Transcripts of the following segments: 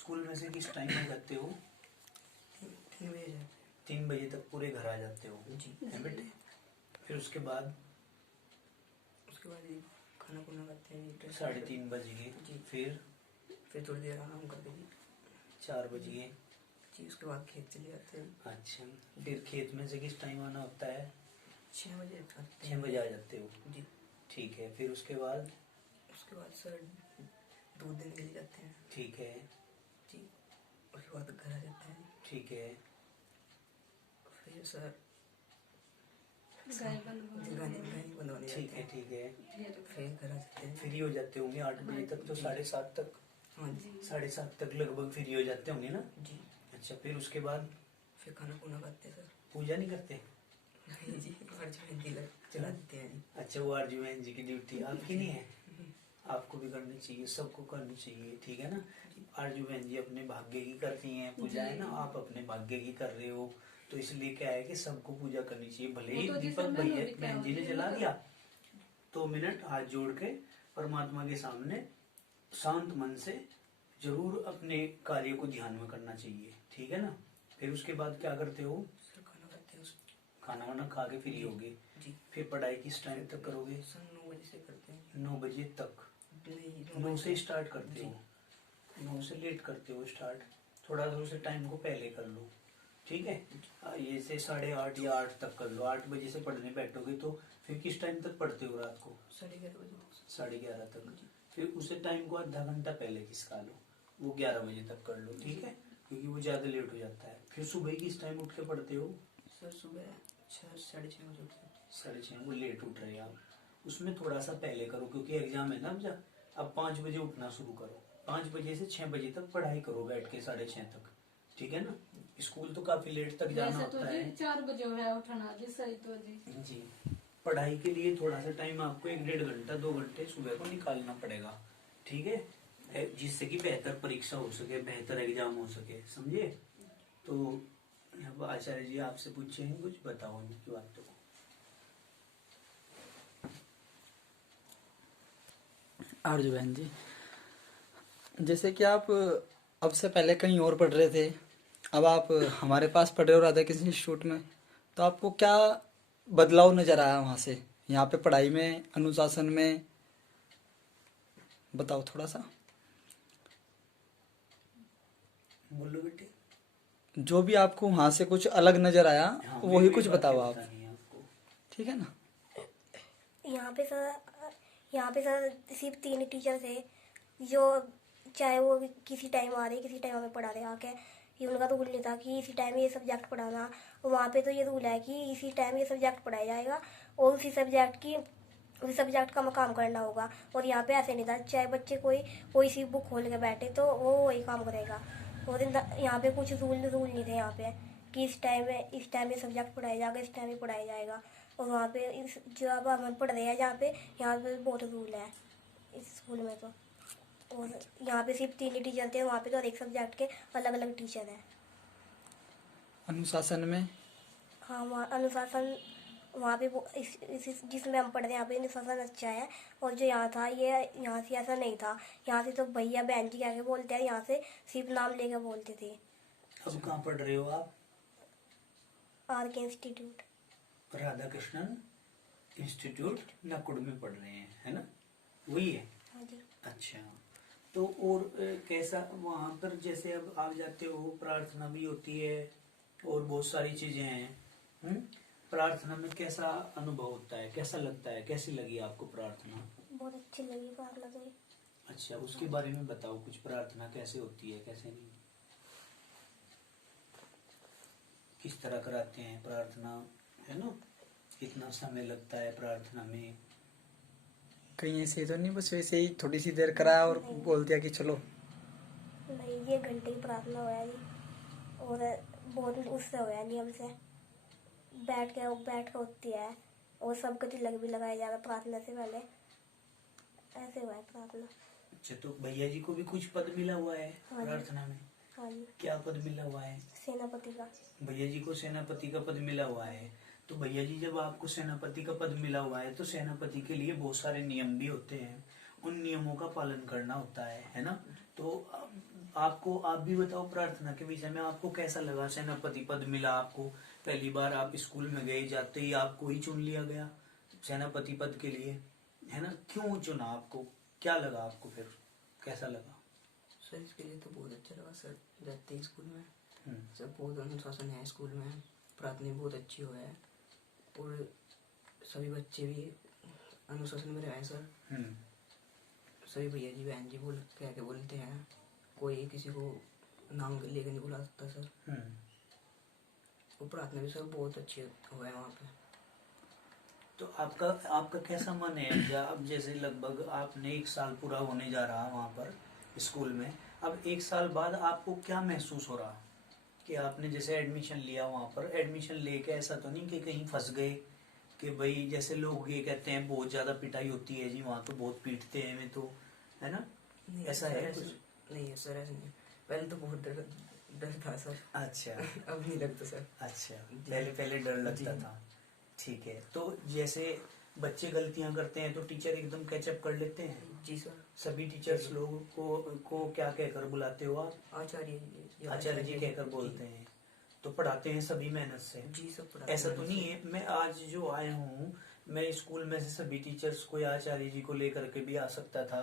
School में से किस टाइम में जाते हो? 3 बजे जाते 3 बजे तक पूरे घर आ जाते हो जी। है बेटे? फिर उसके बाद उसके बाद ये खाना खुना खाते हैं जी। 3:30 बज गए जी। फिर थोड़ी देर आराम करके जी 4 बज गए। जी। उसके बाद खेत चले जाते हैं। अच्छा, फिर खेत में से किस टाइम आना होता है? 6 बजे आते 6 हैं बजे आ जाते हो। जी। ठीक है, फिर उसके बाद सर दूध देने के लिए जाते हैं ठीक है। जी। उसके बाद घर आ जाते हैं। ठीक है। फिर सर गाय गाने बनवाने ठीक जाते है। हैं। ठीक है, फिर घर आ जाते हैं। फ्री हो जाते होंगे 8 बजे तक तो 7:30 तक। हाँ जी। 7:30 तक लगभग फ्री हो जाते होंगे ना? जी। अच्छा, फिर उसके बाद फिर खाना खुना खाते हैं सर। पूजा नहीं करते? नहीं जी, हर जगह तिलक चला देते हैं जी। अच्छा, वो आरजू बहन जी की ड्यूटी आपकी नहीं है? आपको भी करनी चाहिए, सबको करनी चाहिए, ठीक है ना? आरजू बहन जी अपने भाग्य की करती हैं पूजा, है ना? आप अपने भाग्य की कर रहे हो, तो इसलिए क्या है कि सबको पूजा करनी चाहिए। भले ही दीपक भैया बहन जी ने जला दिया, 2 मिनट हाथ जोड़ के परमात्मा के सामने शांत मन से जरूर अपने कार्य को ध्यान में करना चाहिए, ठीक है ना? फिर उसके बाद क्या करते हो? सर खाना खाते हैं खाना वाना खा के फ्री होगे। जी। फिर पढ़ाई किस टाइम तक करोगे? सर 9 बजे से करते हैं। 9 बजे तक? नहीं 9 से स्टार्ट करते जी। हो? 9 से लेट करते हो स्टार्ट? थोड़ा सा उसे टाइम को पहले कर लो, ठीक है? ये से 8:30 या 8 तक कर लो। 8 बजे से पढ़ने बैठोगे तो फिर किस टाइम तक पढ़ते हो रात को? 11:30 बजे। 11:30 तक। फिर उसे टाइम को आधा घंटा पहले खिसका लो, वो 11 बजे तक कर लो, ठीक है? क्योंकि वो ज्यादा लेट हो जाता है। फिर सुबह किस टाइम उठ के पढ़ते हो? सर सुबह 6-6:30 बजे उठते हैं। 6:30। वो लेट उठ रहे हैं आप, उसमें थोड़ा सा पहले करो क्योंकि एग्जाम है ना। अब 5 बजे उठना शुरू करो। 5 बजे से 6 बजे तक पढ़ाई करो बैठ के 6:30 तक, ठीक है ना? स्कूल तो काफी लेट तक जाना होता है। 4 बजे हो रहा है उठना जी, सही तो जी। जी, पढ़ाई के लिए थोड़ा सा टाइम आपको 1-1.5 घंटा 2 घंटे सुबह को निकालना पड़ेगा, ठीक है? जिससे कि बेहतर परीक्षा हो सके, बेहतर एग्जाम हो सके, समझे? तो अब आचार्य जी आपसे पूछेंगे, कुछ बताओ इनकी बातों को। आरजू बहन जी, जैसे कि आप अब से पहले कहीं और पढ़ रहे थे, अब आप हमारे पास पढ़ रहे हो राधा कृष्ण इंस्टीट्यूट में, तो आपको क्या बदलाव नजर आया वहाँ से यहाँ पे पढ़ाई में, अनुशासन में? बताओ थोड़ा सा। बोलो बेटे। जो भी आपको वहाँ से कुछ अलग नजर आया, हाँ, वही कुछ बताओ आप, बतानी है आपको। ठीक है ना? यहाँ पे सर सिर्फ 3 टीचर थे जो चाहे वो किसी टाइम आ रहे किसी टाइम हमें पढ़ा रहे आके। ये उनका रूल नहीं था कि इसी टाइम ये सब्जेक्ट पढ़ाना। वहाँ पे तो ये रूल है कि इसी टाइम ये सब्जेक्ट पढ़ाया जाएगा और उसी सब्जेक्ट का काम करना होगा। और यहाँ पे ऐसे नहीं था, चाहे बच्चे कोई सी बुक खोल के बैठे तो वो वही काम करेगा। और यहाँ पे कुछ रूल नहीं थे यहाँ पे कि इस टाइम ये सब्जेक्ट पढ़ाया जाएगा, इस टाइम ही पढ़ाया जाएगा। और वहाँ पे जो अब हम पढ़ रहे हैं यहाँ पे बहुत रूल है इस स्कूल में तो। और यहाँ पे सिर्फ 3 टीचर थे, वहाँ पे तो हर एक सब्जेक्ट के अलग अलग टीचर हैं। अनुशासन में? हाँ, वहाँ अनुशासन वहाँ पे जिसमें हम पढ़ रहे हैं यहाँ पे अनुशासन अच्छा है। और जो यहाँ था यहाँ से ऐसा नहीं था। यहाँ से तो भैया बहन जी कह के बोलते हैं, यहाँ से सिर्फ नाम लेकर बोलते थे। अब कहाँ पढ़ रहे हो आप? RK institute, Radha Krishnan institute Nagaur में पढ़ रहे हैं, है ना? वही है? हाँ जी। अच्छा, तो और कैसा वहाँ पर, जैसे अब आप जाते हो प्रार्थना भी होती है और बहुत सारी चीजें हैं, प्रार्थना में कैसा अनुभव होता है, कैसा लगता है, कैसी लगी आपको प्रार्थना? बहुत अच्छी लगी प्रार्थना तो। अच्छा, उसके बारे में बताओ कुछ, प्रार्थना कैसे होती है कैसे नहीं, किस तरह कराते हैं प्रार्थना, है ना? कितना समय लगता है प्रार्थना में? कहीं ऐसे तो नहीं बस वैसे ही थोड़ी सी देर कराया और बोल दिया कि चलो? नहीं, ये घंटे की प्रार्थना हुआ जी। और बहुत उससे हुआ नियम से बैठ के होती है। और सबको तिलक भी लगाया जाएगा प्रार्थना से पहले, ऐसे हुआ है प्रार्थना। अच्छा, तो भैया जी को भी कुछ पद मिला हुआ है हाँ जी। प्रार्थना में? हाँ जी, क्या पद मिला हुआ है? सेनापति का। भैया जी को सेनापति का पद मिला हुआ है। तो भैया जी, जब आपको सेनापति का पद मिला हुआ है तो सेनापति के लिए बहुत सारे नियम भी होते हैं उन नियमों का पालन करना होता है ना। तो आपको, आप भी बताओ प्रार्थना के विषय में, आपको कैसा लगा? सेनापति पद मिला आपको, पहली बार आप स्कूल में गए, जाते ही आपको ही चुन लिया गया सेनापति पद के लिए, है ना? क्यों चुना आपको, क्या लगा आपको, फिर कैसा लगा? सर इसके लिए तो बहुत अच्छा लगा सर, जाते ही स्कूल में हम्म, सर बहुत अनुशासन है स्कूल में, प्रार्थना बहुत अच्छी हुआ है और सभी बच्चे भी अनुशासन में रहे हैं सर। हम्म, सभी भैया जी बहन जी कह के बोलते हैं, कोई किसी को नाम लेकर नहीं बुला सकता सर। हम्म। और प्रार्थना भी सर बहुत अच्छी हुआ है वहाँ पे। तो आपका आपका कैसा मन है? अब जैसे लगभग आपने 1 साल पूरा होने जा रहा वहाँ पर स्कूल में, अब 1 साल बाद आपको क्या महसूस हो रहा कि आपने जैसे एडमिशन लिया वहाँ पर, एडमिशन लेके ऐसा तो नहीं कि कहीं फंस गए, कि भाई जैसे लोग ये कहते हैं बहुत ज्यादा पिटाई होती है जी वहाँ तो, बहुत पीटते हैं, मैं तो, है ना? नहीं ऐसा सर, है कुछ? नहीं है सर, ऐसा नहीं। पहले तो बहुत डर डर था सर, अच्छा अब नहीं लगता सर। अच्छा, पहले पहले डर लगता जी। था, ठीक है। तो जैसे बच्चे गलतियां करते हैं तो टीचर एकदम कैचअप कर लेते हैं? जी सर। सभी टीचर्स लोगों को क्या कहकर बुलाते हो आप? आचार्य जी। आचार्य जी कहकर बोलते हैं। तो पढ़ाते हैं सभी मेहनत से? जी सब पढ़ाते ऐसा हैं तो सर। नहीं है, मैं आज जो आया हूँ, मैं स्कूल में से सभी टीचर्स को या आचार्य जी को लेकर के भी आ सकता था,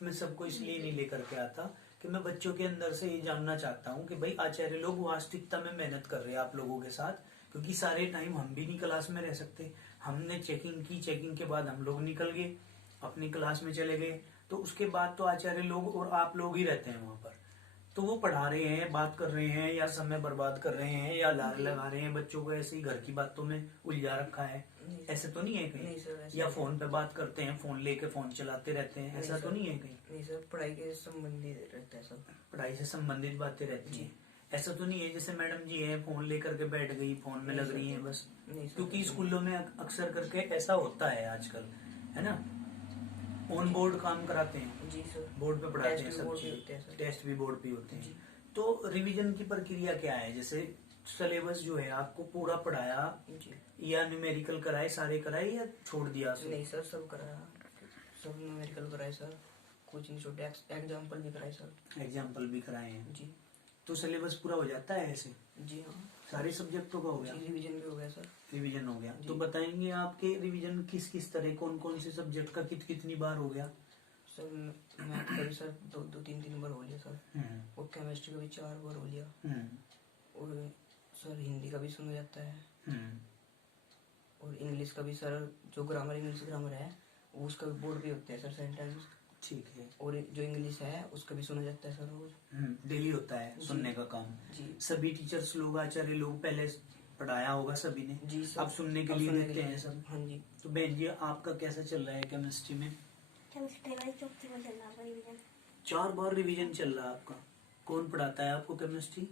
मैं सबको इसलिए नहीं लेकर के आता कि मैं बच्चों के अंदर से ये जानना चाहता हूँ कि भाई आचार्य लोग वास्तविकता में मेहनत कर रहे हैं आप लोगों के साथ, क्योंकि सारे टाइम हम भी नहीं क्लास में रह सकते। हमने चेकिंग की, चेकिंग के बाद हम लोग निकल गए, अपनी क्लास में चले गए, तो उसके बाद तो आचार्य लोग और आप लोग ही रहते हैं वहाँ पर। तो वो पढ़ा रहे हैं, बात कर रहे हैं, या समय बर्बाद कर रहे हैं, या लार लगा रहे हैं बच्चों को, ऐसे ही घर की बातों में उलझा रखा है, नहीं, ऐसे तो नहीं है नहीं कहीं? सर, ऐसा या नहीं। फोन पे बात करते हैं, फोन लेके फोन चलाते रहते हैं, ऐसा नहीं तो सर। नहीं है कहीं? नहीं सर, पढ़ाई के संबंधित रहता है सब। पढ़ाई से संबंधित बातें रहती जी। हैं, ऐसा तो नहीं है जैसे मैडम जी है फोन लेकर के बैठ गई, फोन में नहीं लग सर। रही है बस? नहीं सर, क्योंकि ऐसा स्कूलों में अक्सर करके ऐसा होता है आजकल, है ना? ऑन बोर्ड काम कराते हैं, नहीं। जी सर। बोर्ड पे पढ़ाते टेस्ट हैं भी सब बोर्ड पे चीज, होते हैं सर। टेस्ट भी बोर्ड पे होते हैं। जी। तो रिवीजन की प्रक्रिया क्या है? जैसे सिलेबस जो है आपको पूरा पढ़ाया, जी। या न्यूमेरिकल कराए, सारे कराए, या छोड़ दिया? नहीं सर, सब कराया, सब न्यूमेरिकल कराए सर, कुछ नहीं छोटे, एग्जाम्पल भी कराए सर। एग्जाम्पल भी कराए हैं? जी। तो सिलेबस पूरा हो जाता है ऐसे? जी हाँ। सारे सब्जेक्टों का हो गया? जी, रिवीजन भी हो गया सर। रिवीजन हो गया। जी। तो बताएंगे आपके रिवीजन किस किस तरह, कौन कौन से सब्जेक्ट का कितनी बार हो गया? सर मैथ का भी सर दो तीन बार हो लिया सर, और केमिस्ट्री का भी 4 बार हो लिया, और सर हिंदी का भी सुना जाता है, और इंग्लिश का भी सर, जो ग्रामर, इंग्लिश ग्रामर है वो उसका भी बोर्ड भी होता है सर, सेंटेंस। ठीक है। और जो इंग्लिश है उसका भी सुना जाता है सर रोज। डेली होता है जी। सुनने का काम? जी। सभी टीचर्स लोग, आचार्य लोग पहले पढ़ाया होगा सभी ने, जी सर। अब सुनने के अब लिए सुनने देते हैं सब? हाँ जी। तो बहन जी आपका कैसा चल रहा है केमिस्ट्री में? केमिस्ट्री में चौथी में चल रहा है रिवीजन। 4 बार रिवीजन चल रहा है आपका? कौन पढ़ाता है आपको केमिस्ट्री?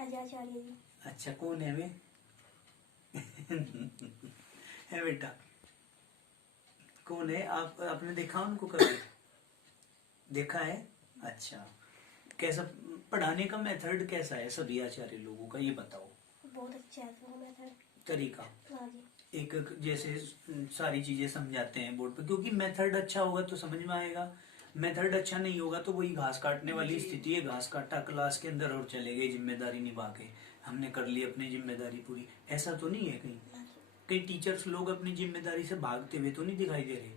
अजय आचार्य जी। अच्छा, कौन है वे? है बेटा, कौन है? आपने देखा उनको कभी? देखा है? अच्छा, कैसा पढ़ाने का मेथड कैसा है सभी आचार्य लोगों का, ये बताओ। बहुत अच्छा है सर मेथड। तरीका हाँ जी। एक जैसे सारी चीजें समझाते हैं बोर्ड पे, क्योंकि मेथड अच्छा होगा तो समझ में आएगा, मेथड अच्छा नहीं होगा तो वही घास काटने वाली स्थिति है, घास काटा क्लास के अंदर और चले गए जिम्मेदारी निभा के, हमने कर ली अपनी जिम्मेदारी पूरी, ऐसा तो नहीं है कहीं? कई टीचर्स लोग अपनी जिम्मेदारी से भागते हुए तो नहीं दिखाई दे रहे?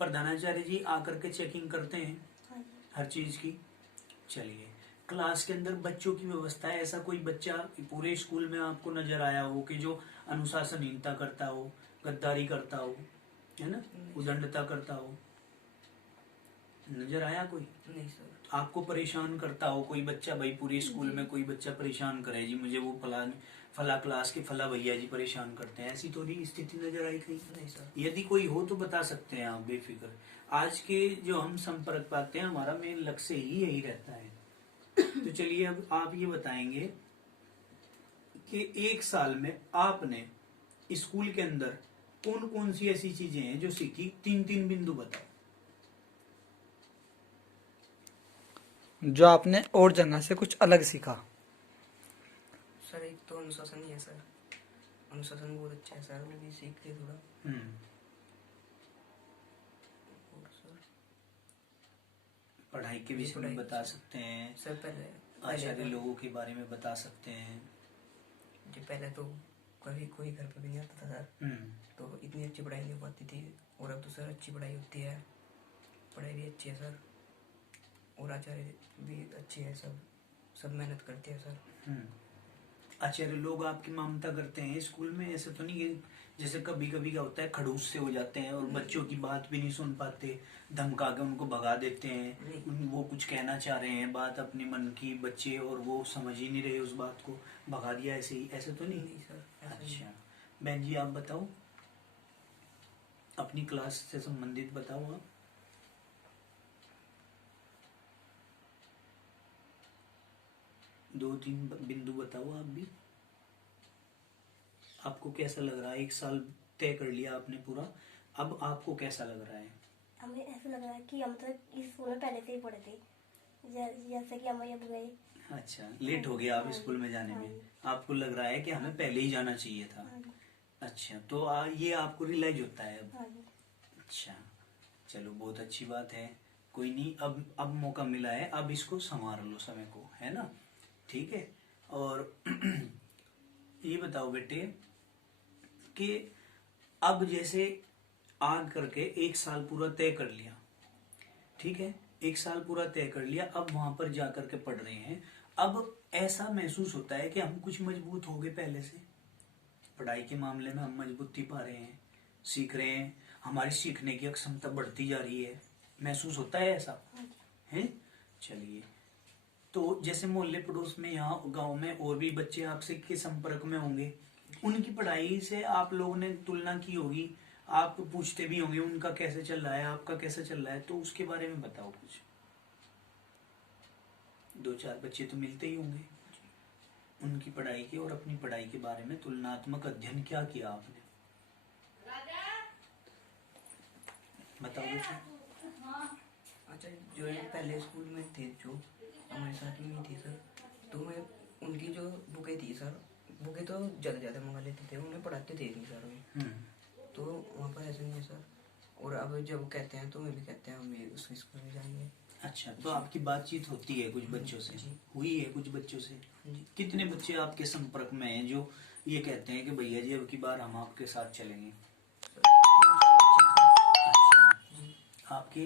प्रधानाचार्य जी आकर के चेकिंग करते हैं हाँ जी। हर चीज की। चलिए, क्लास के अंदर बच्चों की व्यवस्था है, ऐसा कोई बच्चा पूरे स्कूल में आपको नजर आया हो कि जो अनुशासनहीनता करता हो, गद्दारी करता हो, है ना, उदंडता करता हो? नजर आया कोई? नहीं सर। आपको परेशान करता हो कोई बच्चा? भाई पूरे स्कूल में कोई बच्चा परेशान करे जी, मुझे वो फला क्लास के फला भैया जी परेशान करते हैं, ऐसी थोड़ी स्थिति नजर आई कहीं? नहीं सर। यदि कोई हो तो बता सकते हैं आप बेफिक्र। आज के जो हम संपर्क पाते हैं, हमारा मेन लक्ष्य ही यही रहता है। तो चलिए, अब आप ये बताएंगे कि 1 साल में आपने स्कूल के अंदर कौन कौन सी ऐसी चीजें हैं जो सीखी? 3 बिंदु बताओ। जो आपने और जगह से कुछ अलग सीखा? सर एक तो अनुशासन ही है सर, अनुशासन बहुत अच्छा है सर, वो भी सीख लिया थोड़ा। पढ़ाई के विषय में बता सकते हैं, सर पहले आचार्य लोगों के बारे में बता सकते हैं। जी पहले तो कभी कोई घर पे भी नहीं आता था सर, तो इतनी अच्छी पढ़ाई नहीं हो पाती थी, और अब तो सर अच्छी पढ़ाई होती है, पढ़ाई भी अच्छी है सर, और आचार्य भी अच्छी है, सब मेहनत करते हैं सर। आचार्य लोग आपकी ममता करते हैं स्कूल में? ऐसे तो नहीं कि जैसे कभी कभी क्या होता है खड़ूस से हो जाते हैं और बच्चों की बात भी नहीं सुन पाते, धमका के उनको भगा देते हैं, वो कुछ कहना चाह रहे हैं बात अपने मन की बच्चे, और वो समझ ही नहीं रहे उस बात को, भगा दिया ऐसे ही? ऐसे तो नहीं सर। अच्छा बहन जी आप बताओ, अपनी क्लास से संबंधित बताओ आप। दो तीन बिंदु बताओ आप भी। आपको कैसा लग रहा है? 1 साल तय कर लिया आपने पूरा, अब आपको कैसा लग रहा है? हमें ऐसा लग रहा है कि हम तो इस स्कूल में पहले से ही पढ़े थे, जैसे कि हम अब गए। अच्छा लेट हो गया आप स्कूल में जाने में, आपको लग रहा है कि हमें पहले ही जाना चाहिए था। अच्छा तो ये आपको रियलाइज होता है अब? अच्छा चलो बहुत अच्छी बात है, कोई नहीं, अब मौका मिला है, अब इसको संवार लो समय को, है ना? ठीक है। और ये बताओ बेटे कि अब जैसे आग करके 1 साल पूरा तय कर लिया, ठीक है, 1 साल पूरा तय कर लिया, अब वहां पर जाकर के पढ़ रहे हैं, अब ऐसा महसूस होता है कि हम कुछ मजबूत हो गए पहले से, पढ़ाई के मामले में हम मजबूती पा रहे हैं, सीख रहे हैं, हमारी सीखने की क्षमता बढ़ती जा रही है, महसूस होता है ऐसा? है? चलिए, तो जैसे मोहल्ले पड़ोस में यहाँ गांव में और भी बच्चे आपसे के संपर्क में होंगे, उनकी पढ़ाई से आप लोगों ने तुलना की होगी, आप पूछते भी होंगे उनका कैसे चल रहा है, आपका कैसे चल रहा है, तो उसके बारे में बताओ कुछ। 2-4 बच्चे तो मिलते ही होंगे, उनकी पढ़ाई के और अपनी पढ़ाई के बारे में तुलनात्मक अध्ययन क्या किया आपने? बताओ बेटा। अच्छा जो है पहले स्कूल में थे जो हमारे साथ में ही थी सर, तो मैं उनकी जो बुकें थी सर, बुकें तो ज़्यादा मंगा लेते थे, उन्हें पढ़ाते थे नहीं सर वे, तो वहाँ पर ऐसा नहीं है सर, और अब जब कहते हैं तो वे भी कहते हैं हम भी उस स्कूल में जाएंगे। अच्छा तो आपकी बातचीत होती है कुछ बच्चों से? हुई है कुछ बच्चों से? कितने बच्चे आपके संपर्क में हैं जो ये कहते हैं कि भैया जी अब की बार हम आपके साथ चलेंगे? अच्छा आपके